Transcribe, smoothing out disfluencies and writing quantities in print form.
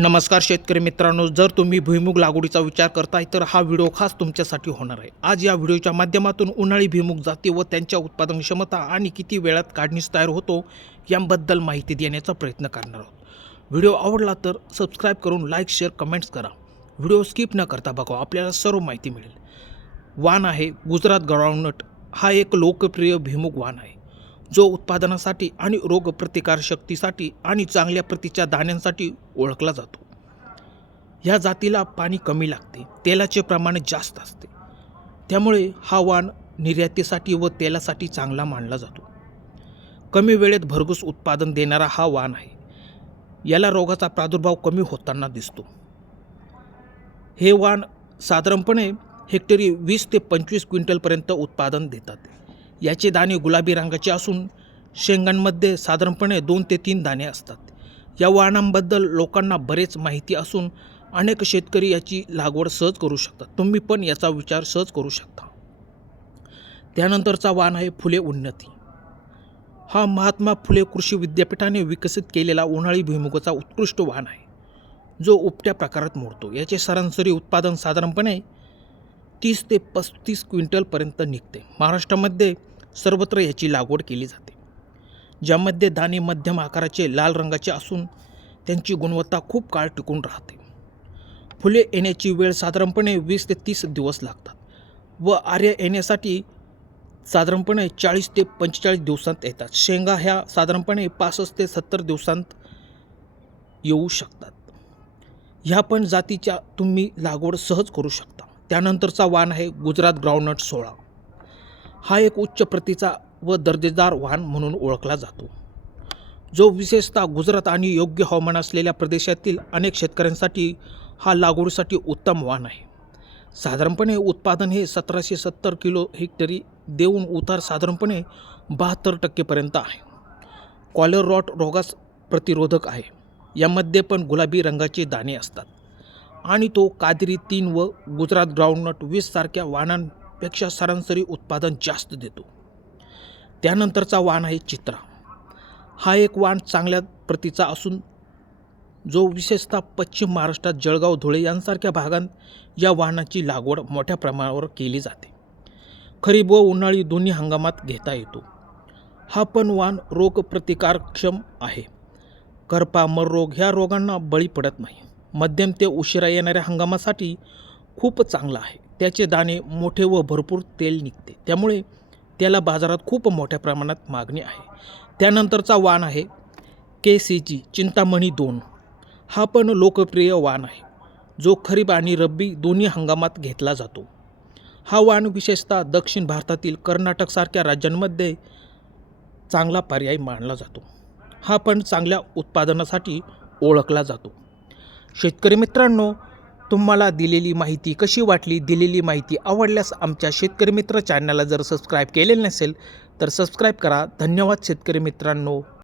नमस्कार शेतकरी मित्रांनो, जर तुम्ही भुईमूग लागवडीचा विचार करताय तर हा व्हिडिओ खास तुमच्यासाठी होणार आहे। आज या व्हिडिओच्या माध्यमातून उन्हाळी भुईमूग जाती व त्यांच्या उत्पादन क्षमता आणि किती वेळात काढणीस तयार होतो याबद्दल माहिती देण्याचा प्रयत्न करणार आहोत। व्हिडिओ आवडला तर सबस्क्राईब करून लाईक, शेअर, कमेंट्स करा। व्हिडिओ स्किप न करता बघा, आपल्याला सर्व माहिती मिळेल। वाण आहे गुजरात ग्राउंडनट। हा एक लोकप्रिय भुईमूग वाण आहे जो उत्पादनासाठी आणि रोगप्रतिकारशक्तीसाठी आणि चांगल्या प्रतीच्या दाण्यांसाठी ओळखला जातो। या जातीला पाणी कमी लागते, तेलाचे प्रमाण जास्त असते, त्यामुळे हा वाण निर्यातीसाठी व तेलासाठी चांगला मानला जातो। कमी वेळेत भरघोस उत्पादन देणारा हा वाण आहे। याला रोगाचा प्रादुर्भाव कमी होताना दिसतो। हे वाण साधारणपणे हेक्टरी 20 ते 25 क्विंटलपर्यंत उत्पादन देतात। याचे दाणे गुलाबी रंगाचे असून शेंगांमध्ये साधारणपणे 2 ते 3 दाणे असतात। या वाणांबद्दल लोकांना बरेच माहिती असून अनेक शेतकरी याची लागवड सहज करू शकतात। तुम्ही पण याचा विचार सहज करू शकता। त्यानंतरचा वाण आहे फुले उन्नती। हा महात्मा फुले कृषी विद्यापीठाने विकसित केलेला उन्हाळी भुईमुगाचा उत्कृष्ट वाण आहे जो उपट्या प्रकारात मोडतो। याचे सरासरी उत्पादन साधारणपणे 30 ते 35 क्विंटलपर्यंत निघते। महाराष्ट्रामध्ये सर्वत्र याची लागवड केली जाते, ज्यामध्ये दाणे मध्यम आकाराचे लाल रंगाचे असून त्यांची गुणवत्ता खूप काळ टिकून राहते। फुले येण्याची वेळ साधारणपणे 20 ते 30 दिवस लागतात व आर्य येण्यासाठी साधारणपणे 40 ते 45 दिवसांत येतात। शेंगा ह्या साधारणपणे 65 ते 70 दिवसांत येऊ शकतात। ह्या पण जातीच्या तुम्ही लागवड सहज करू शकता। त्यानंतरचा वाण आहे गुजरात ग्राउंडनट 16। हा एक उच्च प्रतीचा व दर्जेदार वाण म्हणून ओळखला जातो, जो विशेषतः गुजरात आणि योग्य हवामान असलेल्या प्रदेशातील अनेक शेतकऱ्यांसाठी हा लागवडीसाठी उत्तम वाण आहे। साधारणपणे उत्पादन हे 1770 किलो हेक्टरी देऊन उतार साधारणपणे 72% आहे। कॉलर रॉट रोगास प्रतिरोधक आहे। यामध्ये पण गुलाबी रंगाचे दाणे असतात आणि तो कादिरी 3 व गुजरात ग्राउंडनट 20 सारख्या वाणांपेक्षा सरासरी उत्पादन जास्त देतो। त्यानंतरचा वाण आहे चित्रा। हा एक वाण चांगल्या प्रतीचा असून जो विशेषतः पश्चिम महाराष्ट्रात जळगाव, धुळे यांसारख्या भागात या वाणाची लागवड मोठ्या प्रमाणावर केली जाते। खरीप व उन्हाळी दोन्ही हंगामात घेता येतो। हा पण वाण रोगप्रतिकारक्षम आहे। करपा, मर रोग ह्या रोगांना बळी पडत नाही। मध्यम ते उशिरा येणाऱ्या हंगामासाठी खूप चांगला आहे। त्याचे दाणे मोठे व भरपूर तेल निघते, त्यामुळे त्याला बाजारात खूप मोठ्या प्रमाणात मागणी आहे। त्यानंतरचा वाण आहे KCG चिंतामणी 2। हा पण लोकप्रिय वाण आहे जो खरीप आणि रब्बी दोन्ही हंगामात घेतला जातो। हा वाण विशेषतः दक्षिण भारतातील कर्नाटकसारख्या राज्यांमध्ये चांगला पर्याय मानला जातो। हा पण चांगल्या उत्पादनासाठी ओळखला जातो। शेतकरी मित्रांनो, तुम्हाला दिलेली माहिती कशी वाटली? दिलेली माहिती आवडल्यास आमच्या शेतकरी मित्र चॅनलला जर सबस्क्राईब केलेले नसेल तर सबस्क्राईब करा। धन्यवाद शेतकरी मित्रांनो।